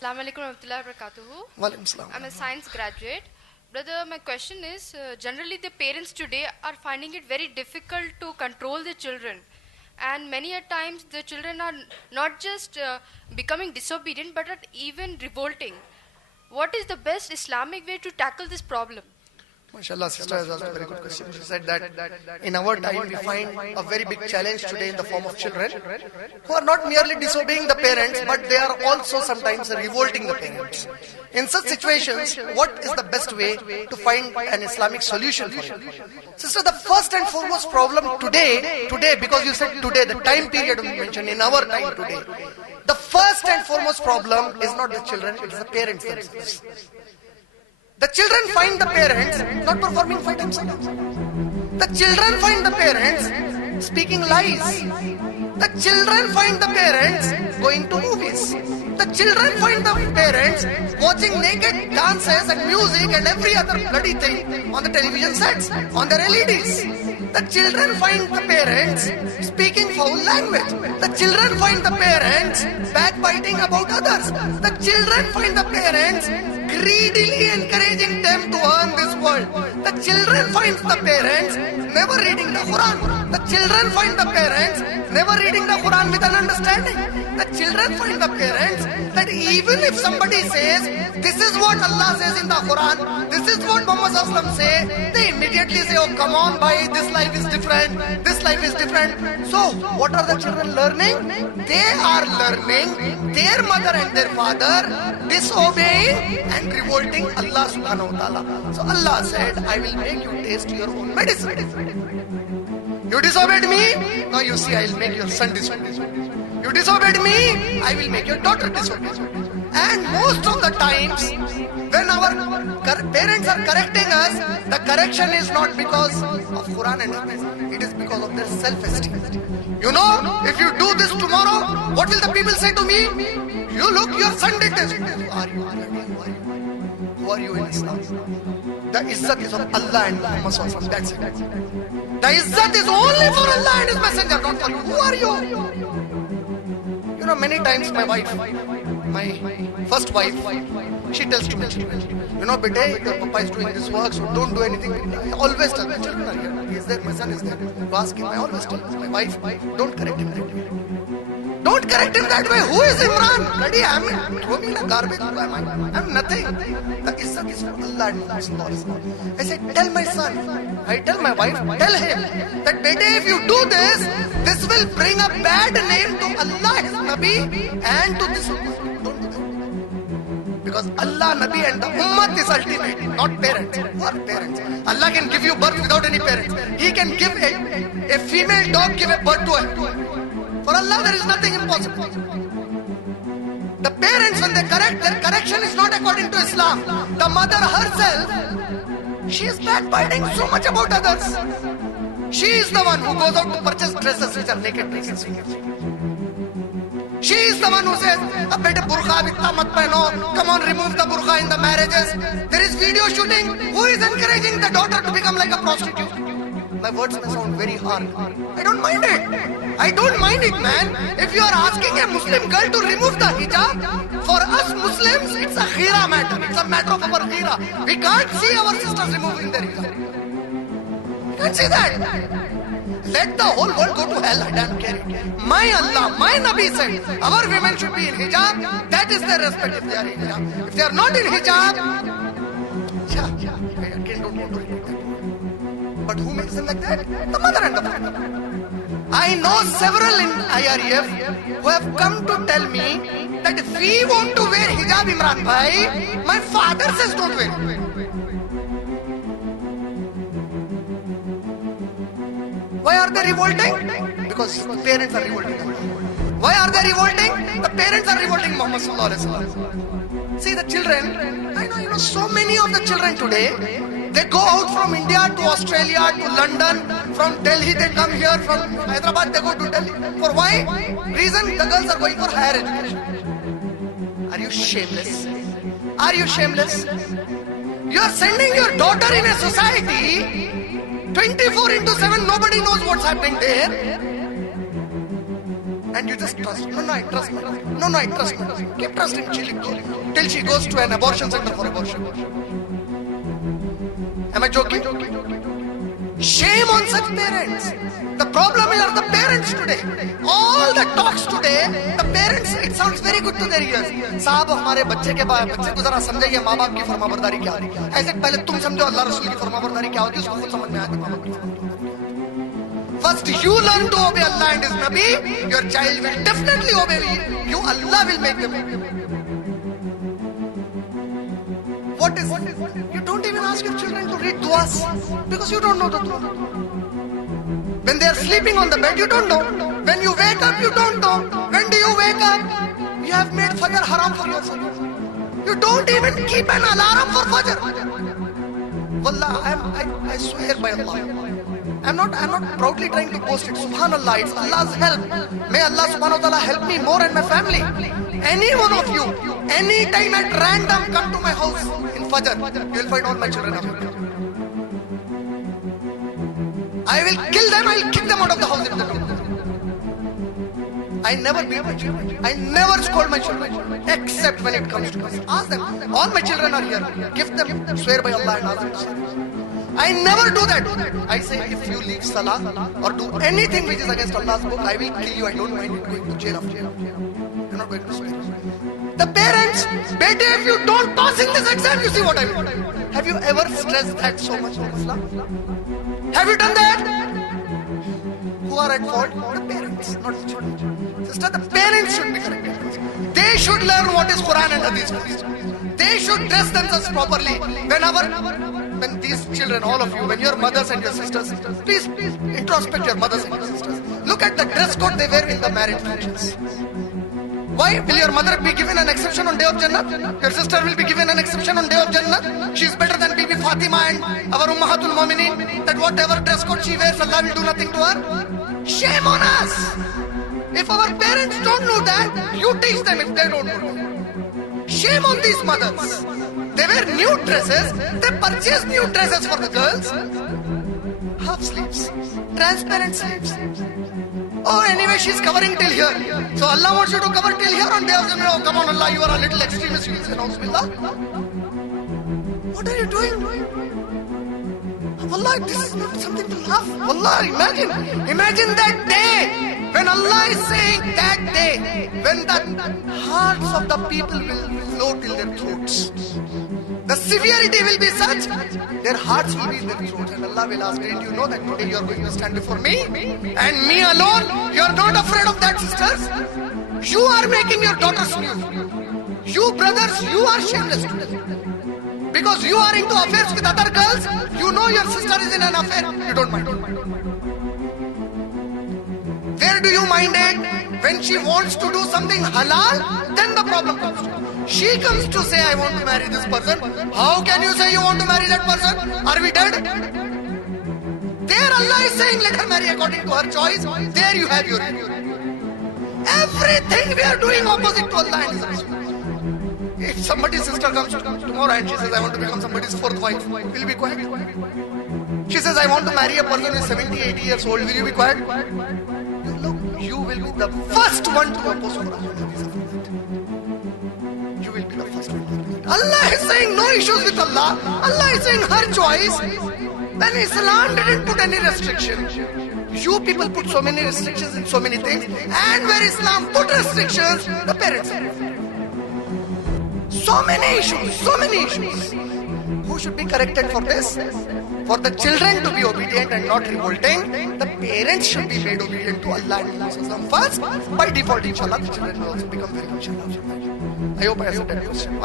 Assalamu alaikum warahmatullahi wabarakatuh. Walaikum salam. I'm a science graduate. Brother, my question is, generally the parents today are finding it very difficult to control their children. And many a times the children are not just becoming disobedient, but are even revolting. What is the best Islamic way to tackle this problem? MashaAllah, sister has asked a very good question. She said that in our time we find a very big challenge today in the form of children who are not merely disobeying the parents, but they are also sometimes revolting the parents. In such situations, what is the best way to find an Islamic solution for it? Sister, the first and foremost problem today, because you said today, the time period we mentioned, in our time today, the first and foremost problem is not the children, it is the parents themselves. The children find the parents not performing 5 times a day. The children find the parents speaking lies. The children find the parents going to movies. The children find the parents watching naked dances and music and every other bloody thing on the television sets, on their LEDs. The children find the parents speaking foul language. The children find the parents backbiting about others. The children find the parents greedily encouraging them to earn this world. The children find the parents never reading the Quran. The children find the parents never reading the Quran with an understanding. The children find the parents that even if somebody says, this is what Allah says in the Quran, this is what Muhammad Sallallahu say, they immediately say, oh come on bhai, this life is different, this life is different. So what are the children learning? They are learning their mother and their father disobeying and revolting Allah subhanahu wa ta'ala. So Allah said, I will make you taste your own medicine. You disobeyed me, now you see I will make your son disobey. You disobeyed me, I will make your daughter disobey. And most of the times, when our parents are correcting us, the correction is not because of Quran and Hadith. It is because of their self-esteem. You know, if you do this tomorrow, what will the people say to me? You look, your son did this. Who are you? Who are you in Islam? The izzat is of Allah and Muhammad Sallallahu. That's it. The izzat is only for Allah and His Messenger, not for you. Who are you? You know, many times my wife, my first wife, she tells to me, you know, bete, your papa is doing this work, so don't do anything. I always tell my children are here. He is there, my son is there. You ask him, I always tell my wife, don't correct him that way. Don't correct him that way. Who is Imran? Bloody, throw me in a garbage. I'm nothing. The izzat is for Allah and Muhammad. I said, tell my son. I tell my wife, tell him that bete, if you do this, this will bring a bad name to Allah, His Nabi, and to this ummah. Don't do that. Because Allah, Nabi and the ummah is ultimate, not parents. Who are parents? Allah can give you birth without any parents. He can give a female dog give a birth to a. For Allah, there is nothing impossible. The parents, when they correct, their correction is not according to Islam. The mother herself, she is backbiting so much about others. She is the one who goes out to purchase dresses which are naked dresses. She is the one who says, beta burqa itna mat pehno, come on, remove the burqa in the marriages. There is video shooting. Who is encouraging the daughter to become like a prostitute? My words may sound very hard. I don't mind it. I don't mind it, man. If you are asking a Muslim girl to remove the hijab, for us Muslims, it's a khira matter. It's a matter of our khira. We can't see our sisters removing their hijab. We can't see that. Let the whole world go to hell. I don't care. My Allah, my Nabi said, our women should be in hijab. That is their respect if they are in hijab. If they are not in hijab, I again don't want to repeat that. But who makes them like that? The mother and the father. I know several in IREF who have come to tell me that if we want to wear hijab, Imran bhai, my father says don't wear it. Why are they revolting? Because the parents are revolting. Why are they revolting? The parents are revolting Muhammad Sallallahu Alaihi Wasallam. See the children, I know, you know, so many of the children today, they go out from India to Australia to London. From Delhi they come here. From Hyderabad they go to Delhi. For why? Reason, the girls are going for higher education. Are you shameless? Are you shameless? You are sending your daughter in a society 24/7. Nobody knows what's happening there. And you just trust. No, I trust my daughter. No, I trust my daughter. Keep trusting till she goes to an abortion center for abortion. Am I joking? Shame on such parents. The problem are the parents today. All the talks today, the parents, it sounds very good to their ears. साहब हमारे बच्चे को जरा समझाइए माँ बाप की फरमाबरदारी क्या होती है. ऐसे पहले तुम समझो अल्लाह रसूल की फरमाबरदारी क्या होती है, उसको खुद समझ में आती है माँ बाप की फरमाबरदारी. First you learn to obey Allah and His Nabi, your child will definitely obey you. Allah will make them obey. What is it? You don't even ask your children to read duas because you don't know the dua. When they are sleeping on the bed, you don't know. When you wake up, you don't know. When do you wake up? You have made Fajr haram for yourself. You don't even keep an alarm for Fajr. Wallah, I swear by Allah. I'm not proudly trying to boast it. Subhanallah, it's Allah's help. May Allah subhanahu wa ta'ala help me more and my family. Any one of you, any time at random, come to my house in Fajr, you will find all my children here. I will kill them, I will kick them out of the house if they don't. I never beat my children. I never scold my children, except when it comes to us. Ask them. All my children are here. Give them, swear by Allah and ask them to say. I never do that. I say, if you leave Salah or do anything which is against Allah's book, I will kill you. I don't mind you going to jail after. You're not going to spare. The parents, beta, if you don't pass in this exam, you see what I mean. Have you ever stressed that so much in Islam? Have you done that? Who are at fault? The parents, not the children. Sister, the parents should be corrected. They should learn what is Quran and Hadith first. They should dress themselves properly. When these children, all of you, when your mothers and your sisters, please introspect your mothers and your sisters. Look at the dress code they wear in the marriage functions. Why? Will your mother be given an exception on Day of Jannah? Your sister will be given an exception on Day of Jannah? She is better than Bibi Fatima and our Ummahatul Mu'mineen, that whatever dress code she wears, Allah will do nothing to her? Shame on us! If our parents don't know that, you teach them if they don't know that. Shame on these mothers. They wear new dresses, they purchase new dresses for the girls. Half sleeves, transparent sleeves. Oh, anyway, she's covering till here. So Allah wants you to cover till here on Day of Jannah. Oh, come on, Allah, you are a little extremist. You will say, Nauzubillah. What are you doing? Wallah, this is not something to laugh. Wallah, imagine that day when Allah is saying that day when the hearts of the people will flow till their throats. The severity will be such, their hearts will be in their throats, and Allah will ask, didn't you know that today you are going to stand before me? And me alone? You are not afraid of that, sisters? You are making your daughters new. You brothers, you are shameless today. Because you are into affairs with other girls, you know your sister is in an affair, you don't mind. Where do you mind it? When she wants to do something halal, then the problem comes. She comes to say, I want to marry this person. How can you say you want to marry that person? Are we dead? There Allah is saying, let her marry according to her choice. There you have your everything we are doing opposite to Allah and His Rasul. If somebody's sister comes tomorrow and she says, I want to become somebody's fourth wife, will you be quiet? She says, I want to marry a person who is 70, 80 years old, will you be quiet? Look, you will be the first one to oppose Quran. You will be the first one to oppose it. Allah is saying no issues with Allah. Allah is saying her choice. When Islam didn't put any restriction. You people put so many restrictions in so many things. And where Islam put restrictions, the parents. So many issues. Who should be corrected for this? For the children to be obedient and not revolting, the parents should be made obedient to Allah and Islam first. By default, inshallah, the children will also become very much. I hope I answered that question.